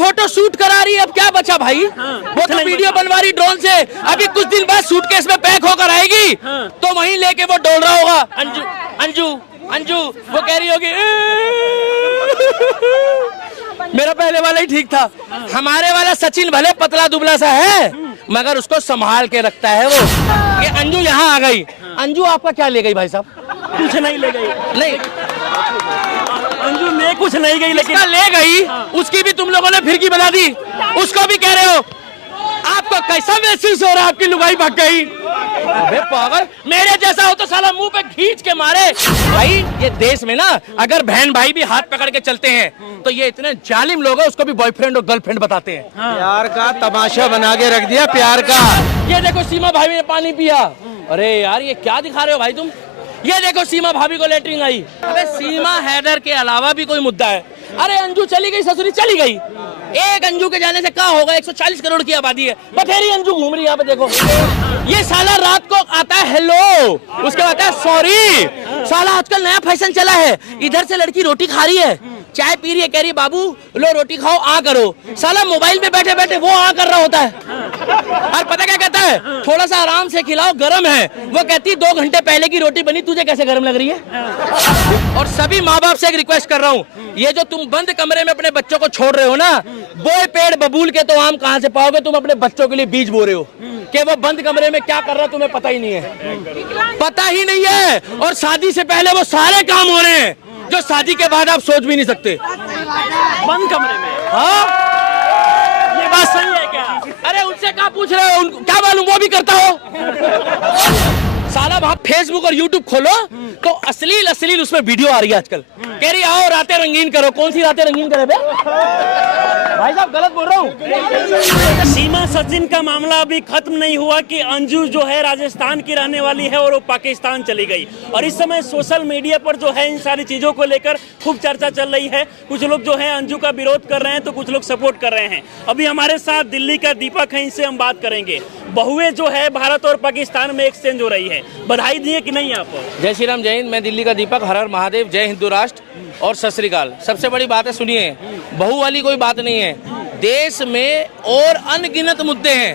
Photo shoot करा रही है, अब क्या बचा भाई? वो तो वीडियो बनवा रही ड्रोन से, अभी कुछ दिन बाद सूटकेस में पैक होकर आएगी तो वहीं लेके वो डोल रहा होगा। अंजू अंजू अंजू वो कह रही होगी मेरा पहले वाला ही ठीक था। हमारे वाला सचिन भले पतला दुबला सा है मगर उसको संभाल के रखता है वो। ये अंजू यहाँ आ गई। अंजू आपका क्या ले गई भाई साहब? कुछ नहीं ले गई। नहीं अंजू ले कुछ नहीं गई, लेकिन ले गई उसकी भी तुम लोगों ने फिरकी बना दी। उसको भी कह रहे हो। आपको कैसा महसूस हो रहा है? आपकी लुगाई भाग गई। अबे पागल, मेरे जैसा हो तो साला मुंह पे खींच के मारे। भाई ये देश में ना अगर बहन भाई भी हाथ पकड़ के चलते हैं तो ये इतने जालिम लोग हैं उसको भी बॉयफ्रेंड और गर्लफ्रेंड बताते हैं। प्यार का तमाशा बना के रख दिया, प्यार का। ये देखो सीमा भाभी ने पानी पिया। अरे यार ये क्या दिखा रहे हो भाई तुम? ये देखो सीमा भाभी को लेटरिन आई। अबे सीमा हैदर के अलावा भी कोई मुद्दा है? अरे अंजू चली गई, ससुरी चली गई। एक अंजू के जाने से क्या होगा? 140 करोड़ की आबादी है, बथेरी अंजू घूम रही है। यहाँ पे देखो ये साला रात को आता है हेलो, उसके बाद आता है सॉरी। साला आजकल नया फैशन चला है, इधर से लड़की रोटी खा रही है, चाय पी रही है, कह रही बाबू लो रोटी खाओ आ करो। साला मोबाइल पे बैठे बैठे वो आ कर रहा होता है। और पता क्या कहता है? थोड़ा सा आराम से खिलाओ, गर्म है। वो कहती 2 घंटे पहले की रोटी बनी, तुझे कैसे गर्म लग रही है? और सभी माँ बाप से एक रिक्वेस्ट कर रहा हूँ, ये जो तुम बंद कमरे में अपने बच्चों को छोड़ रहे हो ना, बोए पेड़ बबूल के तो आम कहाँ से पाओगे? तुम अपने बच्चों के लिए बीज बो रहे हो कि वो बंद कमरे में क्या कर रहा है तुम्हें पता ही नहीं है। पता ही नहीं है। और शादी से पहले वो सारे काम हो रहे हैं जो शादी के बाद आप सोच भी नहीं सकते। बंद कमरे में। हाँ ये बात सही है क्या? अरे उनसे क्या पूछ रहे हो? क्या मालूम वो भी करता हो? साला वहाँ फेसबुक और यूट्यूब खोलो तो अश्लील उसमें वीडियो आ रही है आजकल। कह रही आओ रातें रंगीन करो। कौन सी रातें रंगीन करे बे? भाई साहब गलत बोल रहा हूँ। सीमा सचिन का मामला अभी खत्म नहीं हुआ कि अंजू जो है राजस्थान की रहने वाली है और वो पाकिस्तान चली गई। और इस समय सोशल मीडिया पर जो है इन सारी चीजों को लेकर खूब चर्चा चल रही है। कुछ लोग जो है अंजू का विरोध कर रहे हैं तो कुछ लोग सपोर्ट कर रहे हैं। अभी हमारे साथ दिल्ली का दीपक है, इनसे हम बात करेंगे। बहुएं जो है भारत और पाकिस्तान में एक्सचेंज हो रही है, बधाई दिए कि नहीं आप? जय श्री राम, जय हिंद। मैं दिल्ली का दीपक। हर हर महादेव, जय हिंदू राष्ट्र और सत श्री अकाल। सबसे बड़ी बात है, सुनिए, बहू वाली कोई बात नहीं है। देश में और अनगिनत मुद्दे हैं।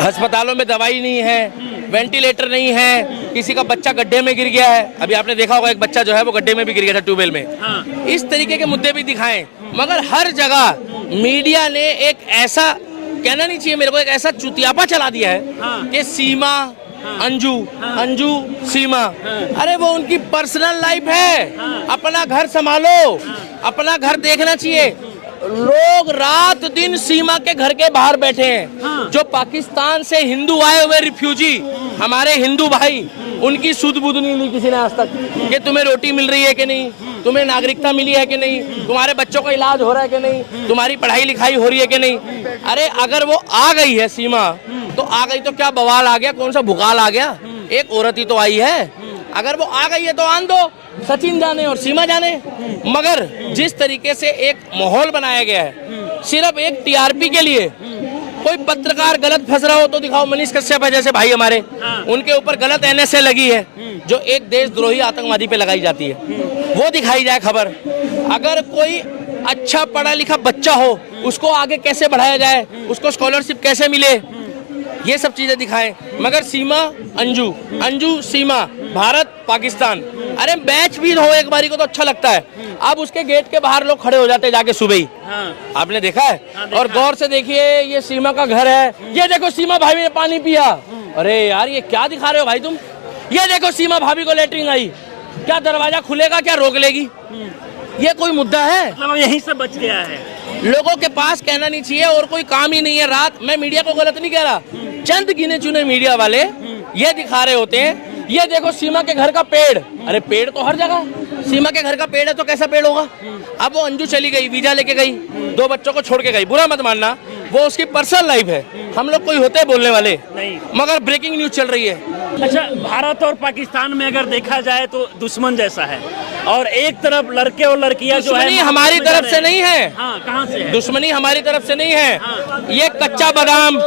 अस्पतालों में दवाई नहीं है, वेंटिलेटर नहीं है, किसी का बच्चा गड्ढे में गिर गया है। अभी आपने देखा होगा एक बच्चा जो है वो गड्ढे में भी गिर गया था, ट्यूबवेल में। इस तरीके के मुद्दे भी दिखाएं, मगर हर जगह मीडिया ने एक ऐसा, कहना नहीं चाहिए मेरे को, एक ऐसा चुतियापा चला दिया है कि सीमा अंजू अंजू सीमा। अरे वो उनकी पर्सनल लाइफ है, अपना घर संभालो, अपना घर देखना चाहिए। लोग रात दिन सीमा के घर के बाहर बैठे हैं। जो पाकिस्तान से हिंदू आए हुए रिफ्यूजी, हमारे हिंदू भाई, उनकी सुध बुध नहीं ली किसी ने आज तक कि तुम्हें रोटी मिल रही है कि नहीं, तुम्हें नागरिकता मिली है कि नहीं, तुम्हारे बच्चों का इलाज हो रहा है कि नहीं, तुम्हारी पढ़ाई लिखाई हो रही है कि नहीं। अरे अगर वो आ गई है सीमा तो आ गई तो क्या बवाल आ गया? कौन सा भुकाल आ गया? एक औरत ही तो आई है। अगर वो आ गई है तो आन दो, सचिन जाने और सीमा जाने। मगर जिस तरीके से एक माहौल बनाया गया है सिर्फ एक टीआरपी के लिए, कोई पत्रकार गलत फंस रहा हो तो दिखाओ। मनीष कश्यप है जैसे भाई हमारे, उनके ऊपर गलत एनएसए लगी है जो एक देशद्रोही आतंकवादी पे लगाई जाती है, वो दिखाई जाए खबर। अगर कोई अच्छा पढ़ा लिखा बच्चा हो उसको आगे कैसे बढ़ाया जाए, उसको स्कॉलरशिप कैसे मिले, ये सब चीजें दिखाएं। मगर सीमा अंजू, अंजू सीमा, भारत पाकिस्तान, अरे मैच भी हो एक बारी को तो अच्छा लगता है। अब उसके गेट के बाहर लोग खड़े हो जाते हैं जाके सुबह ही। आपने देखा है? और गौर से देखिए, ये सीमा का घर है। ये देखो सीमा भाभी ने पानी पिया। अरे यार ये क्या दिखा रहे हो भाई तुम? ये देखो सीमा भाभी को लेटरिन आई। क्या दरवाजा खुलेगा? क्या रोक लेगी? ये कोई मुद्दा है? मतलब यहीं से बच गया है। लोगों के पास कहना नहीं चाहिए और कोई काम ही नहीं है। रात, मैं मीडिया को गलत नहीं कह रहा, चंद गिने चुने मीडिया वाले ये दिखा रहे होते हैं। ये देखो सीमा के घर का पेड़। अरे पेड़ तो हर जगह, सीमा के घर का पेड़ है तो कैसा पेड़ होगा? अब वो अंजू चली गई, वीजा लेके गई, 2 बच्चों को छोड़ के गई। बुरा मत मानना, वो उसकी पर्सनल लाइफ है, हम लोग कोई होते बोलने वाले नहीं। मगर ब्रेकिंग न्यूज चल रही है। अच्छा, भारत और पाकिस्तान में अगर देखा जाए तो दुश्मन जैसा है, और एक तरफ लड़के और लड़कियां जो है हमारी तरफ से नहीं है। कहाँ से है? दुश्मनी हमारी तरफ से नहीं है। ये कच्चा बादाम,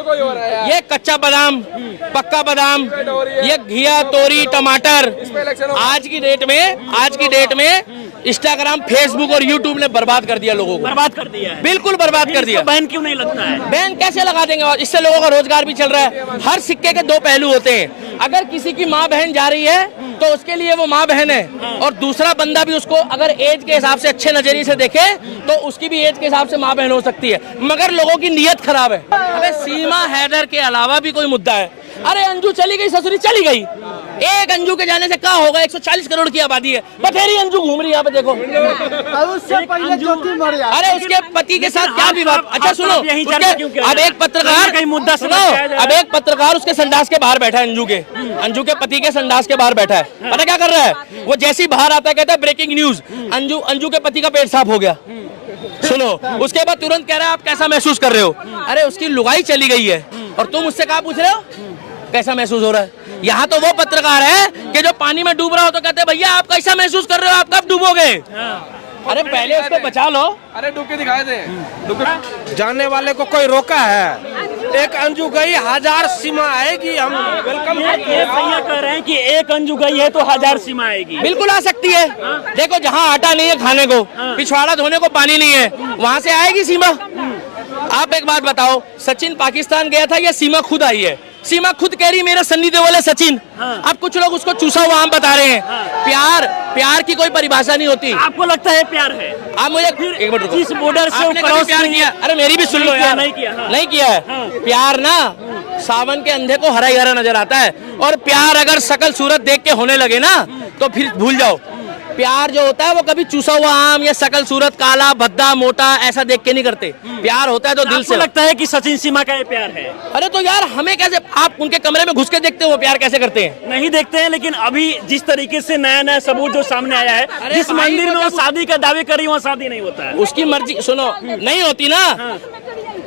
ये कच्चा बादाम, पक्का बादाम, ये घिया, तोरी, टमाटर, आज की डेट में इंस्टाग्राम, फेसबुक और यूट्यूब ने बर्बाद कर दिया लोगों को, बर्बाद कर दिया है। बिल्कुल बर्बाद कर दिया। बैन क्यों नहीं लगता है? बैन कैसे लगा देंगे? और इससे लोगों का रोजगार भी चल रहा है। हर सिक्के के दो पहलू होते हैं। अगर किसी की माँ बहन जा रही है तो उसके लिए वो माँ बहन है, और दूसरा बंदा भी उसको अगर एज के हिसाब से अच्छे नजरिए से देखे तो उसकी भी एज के हिसाब से माँ बहन हो सकती है, मगर लोगों की नीयत खराब है। अबे सीमा हैदर के अलावा भी कोई मुद्दा है? अरे अंजू चली गई, ससुरी चली गई, एक अंजू के जाने से क्या होगा? 140 करोड़ की आबादी है, बथेरी अंजू घूम रही है यहाँ पे, देखो। अरे उसके पति के साथ क्या विवाद? अच्छा सुनो, अब एक पत्रकार मुद्दा सुनो, अब एक पत्रकार उसके संडास के बाहर बैठा है, अंजू के पति के संडास के बाहर बैठा है। पता क्या कर रहा है वो? जैसे ही बाहर आता है कहता है ब्रेकिंग न्यूज, अंजू के पति का पेट साफ हो गया। सुनो, उसके बाद तुरंत कह रहा है आप कैसा महसूस कर रहे हो? अरे उसकी लुगाई चली गई है और तुम उससे क्या पूछ रहे हो कैसा महसूस हो रहा है? यहाँ तो वो पत्रकार है कि जो पानी में डूब रहा हो तो कहते हैं भैया आप कैसा महसूस कर रहे हो, आप कब डूबोगे? अरे पहले उसको बचा लो। अरे डूब के दिखाए थे। जाने वाले को कोई रोका है? एक अंजू गई, 1000 सीमा आएगी। हम वेलकम। ये भैया कह रहे हैं कि एक अंजू गई है तो 1000 सीमा आएगी। बिल्कुल आ सकती है। देखो जहाँ आटा नहीं है खाने को, पिछवाड़ा धोने को पानी नहीं है, वहाँ से आएगी सीमा। आप एक बात बताओ, सचिन पाकिस्तान गया था या सीमा खुद आई है? सीमा खुद कह रही मेरा सन्नी देओल है सचिन। अब कुछ लोग उसको चूसा हुआ आम बता रहे हैं। प्यार की कोई परिभाषा नहीं होती। आपको लगता है प्यार है? आप मुझे एक मिनट रुको। इस बॉर्डर से आपने कभी प्यार किया? अरे मेरी भी सुन लो यार। नहीं किया है। प्यार ना सावन के अंधे को हरा ही हरा नजर आता है, और प्यार अगर शकल सूरत देख के होने लगे ना तो फिर भूल जाओ। प्यार जो होता है वो कभी चूसा हुआ आम या शकल सूरत, काला भद्दा मोटा ऐसा देख के नहीं करते। प्यार होता है तो दिल से। लगता है कि सचिन सीमा का ये प्यार है? अरे तो यार हमें कैसे, आप उनके कमरे में घुस के देखते हो वो प्यार कैसे करते हैं? नहीं देखते हैं, लेकिन अभी जिस तरीके से नया सबूत जो सामने आया है, जिस मंदिर में वो शादी का दावे करी वहाँ शादी नहीं होता है। उसकी मर्जी सुनो, नहीं होती ना।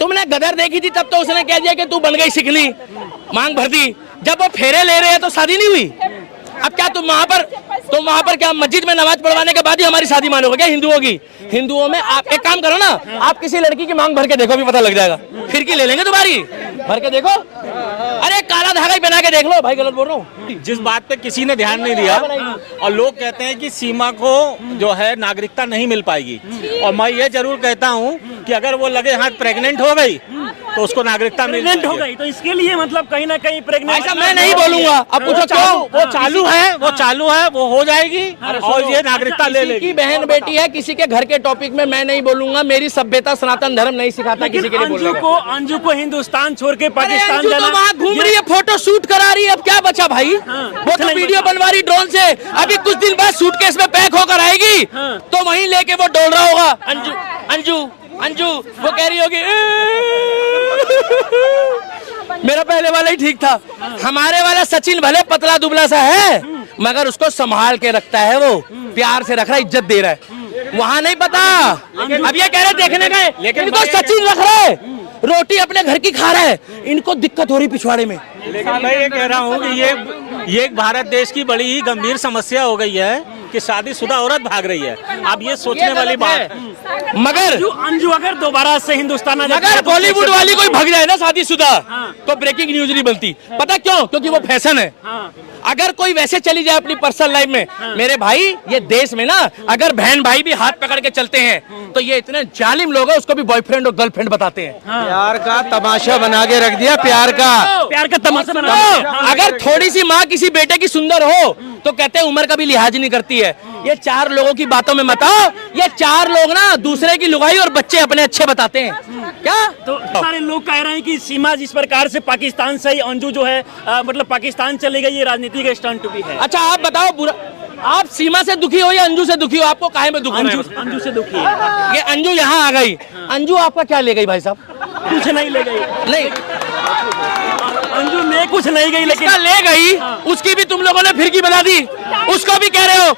तुमने गदर देखी थी तब तो उसने कह दिया कि तू बन गई सिकली, मांग भर दी। जब वो फेरे ले रहे हैं तो शादी नहीं हुई। अब क्या तुम वहाँ पर क्या मस्जिद में नमाज पढ़वाने के बाद ही हमारी शादी मानोगे क्या हिंदुओं की? हिंदुओं में आप एक काम करो ना, आप किसी लड़की की मांग भर के देखो भी पता लग जाएगा, फिर की ले लेंगे तुम्हारी, भर के देखो। अरे काला धागा ही पहना के देख लो। भाई गलत बोल रहा हूँ? जिस बात पे किसी ने ध्यान नहीं दिया और लोग कहते हैं कि सीमा को जो है नागरिकता नहीं मिल पाएगी, और मैं ये जरूर कहता हूँ कि अगर वो लगे हाथ प्रेग्नेंट हो गई तो उसको नागरिकता मिल हो गई, तो इसके लिए मतलब कहीं ना कहीं प्रेग्नेंट। ऐसा मैं नहीं बोलूंगा। अब पूछो क्यों? वो चालू है, वो हो जाएगी और ये नागरिकता ले लेगी। किसी की बहन बेटी है, किसी के घर के टॉपिक में मैं नहीं बोलूंगा। मेरी सभ्यता सनातन धर्म नहीं सिखाता किसी के लिए बोलने। अंजू को हिंदुस्तान छोड़ के पाकिस्तान जाना, वहाँ घूम रही है, फोटो शूट करा रही है। अब क्या बचा भाई? वो तो वीडियो बनवा रही ड्रोन से। अभी कुछ दिन बाद सूटकेस में पैक होकर आएगी तो वहीं लेके वो डोल रहा होगा। अंजू वो कह रही होगी मेरा पहले वाला ही ठीक था। हमारे वाला सचिन भले पतला दुबला सा है, मगर उसको संभाल के रखता है, वो प्यार से रख रहा है, इज्जत दे रहा है। वहाँ नहीं पता। अब ये कह रहे देखने गए, लेकिन इनको सचिन रख रहा है, रोटी अपने घर की खा रहा है, इनको दिक्कत हो रही पिछवाड़े में। लेकिन मैं ये कह रहा हूँ कि ये एक भारत देश की बड़ी ही गंभीर समस्या हो गई है कि शादीशुदा औरत भाग रही है। अब ये सोचने वाली बात है। मगर अंजू अगर दोबारा से हिंदुस्तान अगर बॉलीवुड वाली कोई भाग जाए ना शादीशुदा, तो ब्रेकिंग न्यूज नहीं बनती। पता क्यों? क्योंकि वो फैशन है। अगर कोई वैसे चली जाए अपनी पर्सनल लाइफ में, मेरे भाई ये देश में ना अगर बहन भाई भी हाथ पकड़ के चलते हैं तो ये इतने जालिम लोग हैं, उसको भी बॉयफ्रेंड और गर्लफ्रेंड बताते हैं। प्यार का तमाशा बना के रख दिया। प्यार का तमाशा बना। अगर थोड़ी सी माँ किसी बेटे की सुंदर हो तो कहते हैं उम्र का भी लिहाज नहीं करती है। ये चार लोगों की बातों में मत आओ। ये चार लोग ना दूसरे की लुगाई और बच्चे अपने अच्छे बताते हैं। क्या तो सारे लोग कह रहे हैं कि सीमा जिस प्रकार से पाकिस्तान से ही अंजू जो है मतलब पाकिस्तान चले गई, ये राजनीति का स्टंट भी है। अच्छा आप बताओ, बुरा आप सीमा से दुखी हो या अंजू से दुखी हो? आपको काहे में दुख? अंजू से दुखी है। ये अंजू यहाँ आ गई, अंजू आपका क्या ले गई भाई साहब? कुछ नहीं ले गई। नहीं अंजू ले कुछ नहीं गई, लेकिन ले गई उसकी भी तुम लोगों ने फिरकी बना दी। उसको भी कह रहे हो।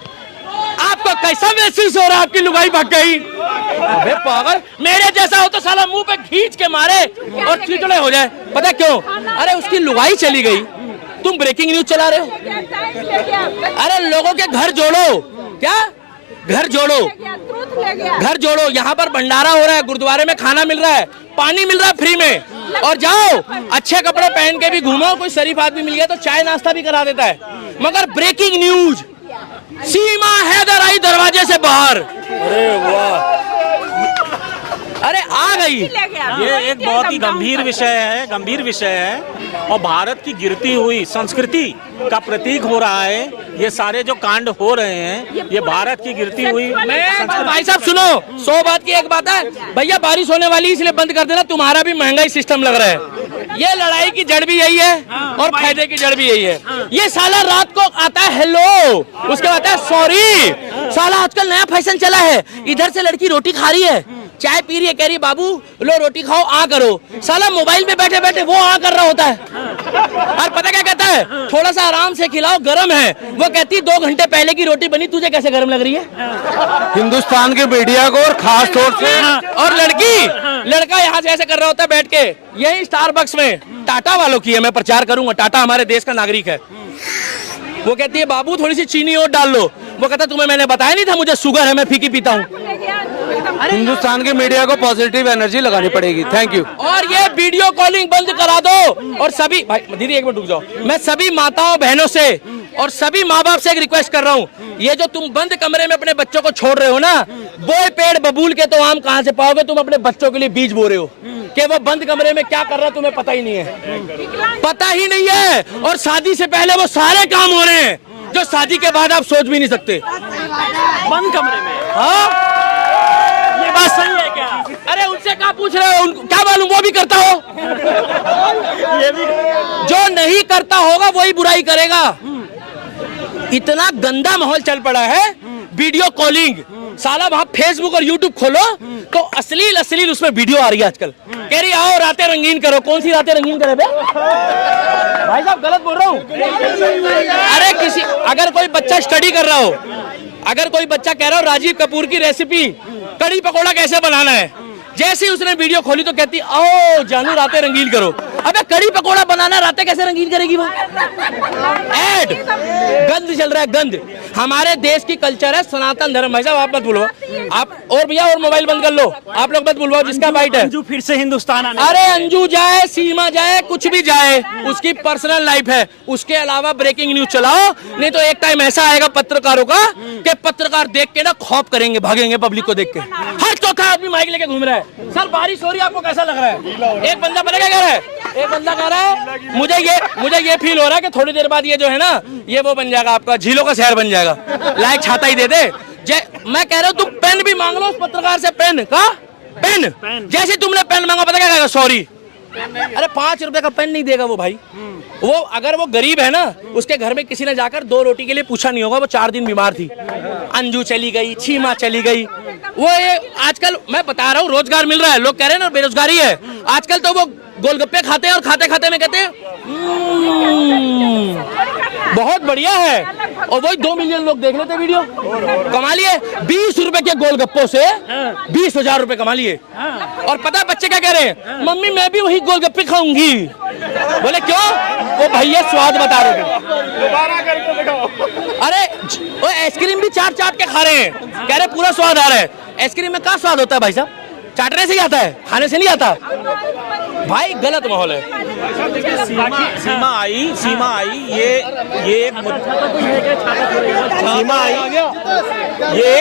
आपको कैसा महसूस हो रहा है? आपकी लुगाई भाग गई। अबे पागल, मेरे जैसा हो तो साला मुंह पे खींच के मारे और चिचड़े हो जाए। पता क्यों? अरे उसकी लुगाई चली गई, तुम ब्रेकिंग न्यूज चला रहे हो। अरे लोगों के घर जोड़ो। क्या घर जोड़ो? घर जोड़ो। यहाँ पर भंडारा हो रहा है, गुरुद्वारे में खाना मिल रहा है, पानी मिल रहा है फ्री में, और जाओ अच्छे कपड़े पहन के भी घूमो। कोई शरीफ आदमी मिल गया तो चाय नाश्ता भी करा देता है। मगर ब्रेकिंग न्यूज सीमा हैदर आई दरवाजे से बाहर। अरे वाह, अरे आ गई। ये एक बहुत ही गंभीर विषय है और भारत की गिरती हुई संस्कृति का प्रतीक हो रहा है। ये सारे जो कांड हो रहे हैं ये भारत की गिरती हुई भाई साहब सुनो, 100 बात की एक बात है भैया, बारिश होने वाली इसलिए बंद कर देना, तुम्हारा भी महंगाई सिस्टम लग रहा है। ये लड़ाई की जड़ भी यही है और फायदे की जड़ भी यही है। ये साला रात को आता है हेलो, उसके बाद आता है सॉरी। साला आजकल नया फैशन चला है, इधर से लड़की रोटी खा रही है, चाय पी रही है, कह रही बाबू लो रोटी खाओ आ करो। साला मोबाइल पे बैठे बैठे वो आ कर रहा होता है और पता क्या कहता है, थोड़ा सा आराम से खिलाओ गरम है। वो कहती 2 घंटे पहले की रोटी बनी, तुझे कैसे गरम लग रही है। हिंदुस्तान के मीडिया को और खास तौर से और लड़का यहाँ से ऐसे कर रहा होता है बैठ के। यही स्टारबक्स में टाटा वालों की है, मैं प्रचार करूंगा, टाटा हमारे देश का नागरिक है। वो कहती है बाबू थोड़ी सी चीनी और डाल लो। वो कहता तुम्हें मैंने बताया नहीं था मुझे शुगर है, मैं फीकी पीता हूँ। हिंदुस्तान के मीडिया को पॉजिटिव एनर्जी लगानी पड़ेगी। Thank you. और ये वीडियो कॉलिंग बंद करा दो। और सभी भाई दीदी एक मिनट रुक जाओ, मैं सभी माताओं बहनों से और सभी माँ बाप से एक रिक्वेस्ट कर रहा हूँ, ये जो तुम बंद कमरे में अपने बच्चों को छोड़ रहे हो ना, बोए पेड़ बबूल के तो आम कहाँ से पाओगे। तुम अपने बच्चों के लिए बीज बो रहे हो कि वो बंद कमरे में क्या कर रहा है तुम्हें पता ही नहीं है, पता ही नहीं है। और शादी से पहले वो सारे काम हो रहे हैं जो शादी के बाद आप सोच भी नहीं सकते। बंद कमरे में, हाँ ये बात सही है क्या? अरे उनसे क्या पूछ रहे हो, क्या मालूम वो भी करता हो। ये भी जो नहीं करता होगा वही बुराई करेगा। इतना गंदा माहौल चल पड़ा है, वीडियो कॉलिंग। साला वहां फेसबुक और यूट्यूब खोलो तो अश्लील उसमें वीडियो आ रही है आजकल। कह रही आओ रातें रंगीन करो। कौन सी रातें रंगीन करे बे? भाई साहब गलत बोल रहा हूँ। अरे अगर कोई बच्चा स्टडी कर रहा हो, अगर कोई बच्चा कह रहा हो राजीव कपूर की रेसिपी कड़ी पकौड़ा कैसे बनाना है, जैसे ही उसने वीडियो खोली तो कहती आओ जानू रातें रंगीन करो। अबे कड़ी पकौड़ा बनाना, रातें कैसे रंगीन करेगी वो? ऐड गंद चल रहा है, गंद। हमारे देश की कल्चर है सनातन धर्म। भाई साहब आप मत बोलो, आप और भैया और मोबाइल बंद कर लो, आप लोग मत बुलवाओ जिसका बाइट है। अंजू फिर से हिंदुस्तान आने। अरे अंजू जाए, सीमा जाए, कुछ भी जाए, उसकी पर्सनल लाइफ है। उसके अलावा ब्रेकिंग न्यूज चलाओ, नहीं तो एक टाइम ऐसा आएगा पत्रकारों का कि पत्रकार देख के ना खौफ करेंगे, भागेंगे पब्लिक को देख के। हर चौथा आदमी माइक लेके घूम रहा है। सर बारिश हो रही है, आपको कैसा लग रहा है? एक बंदा पता क्या कह रहा है, एक बंदा कह रहा है मुझे ये फील हो रहा है कि थोड़ी देर बाद ये जो है ना, ये वो बन जाएगा, आपका झीलों का शहर बन जाएगा। लाइक छाता ही दे दे। मैं कह रहा हूँ तुम पेन भी मांग लो उस पत्रकार से। पेन का पेन, जैसे तुमने पेन मांगा पता क्या कहेगा, सॉरी। अरे 5 रुपए का पेन नहीं देगा वो भाई। वो अगर वो गरीब है ना, उसके घर में किसी ने जाकर 2 रोटी के लिए पूछा नहीं होगा। वो 4 दिन बीमार थी, अंजू चली गई, छीमा चली गई। वो ये आजकल मैं बता रहा हूँ रोजगार मिल रहा है, लोग कह रहे हैं ना बेरोजगारी है। आजकल तो वो गोलगप्पे खाते हैं और खाते खाते में कहते हैं बहुत बढ़िया है, और वही 2 मिलियन लोग देख लेते वीडियो। कमा लिए 20 रुपए के गोलगप्पों से 20,000 रुपए कमा लिए। और पता है बच्चे क्या कह रहे हैं, मम्मी मैं भी वही गोलगप्पे खाऊंगी। बोले क्यों? वो भैया स्वाद बता रहे थे। दोबारा करके दिखाओ। अरे वो आइसक्रीम भी चाट के खा रहे हैं, कह रहे पूरा स्वाद आ रहा है। आइसक्रीम में क्या स्वाद होता है भाई साहब? चाटने से ही आता है, खाने से नहीं आता। भाई गलत माहौल है। सीमा आई ये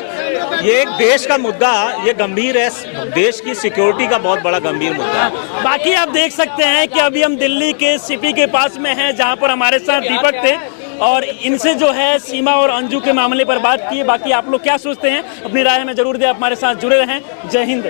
एक देश का मुद्दा, ये गंभीर है, देश की सिक्योरिटी का बहुत बड़ा गंभीर मुद्दा है। बाकी आप देख सकते हैं कि अभी हम दिल्ली के सीपी के पास में हैं, जहां पर हमारे साथ दीपक थे और इनसे जो है सीमा और अंजू के मामले पर बात की। बाकी आप लोग क्या सोचते हैं अपनी राय में जरूर दें, हमारे साथ जुड़े रहें। जय हिंद।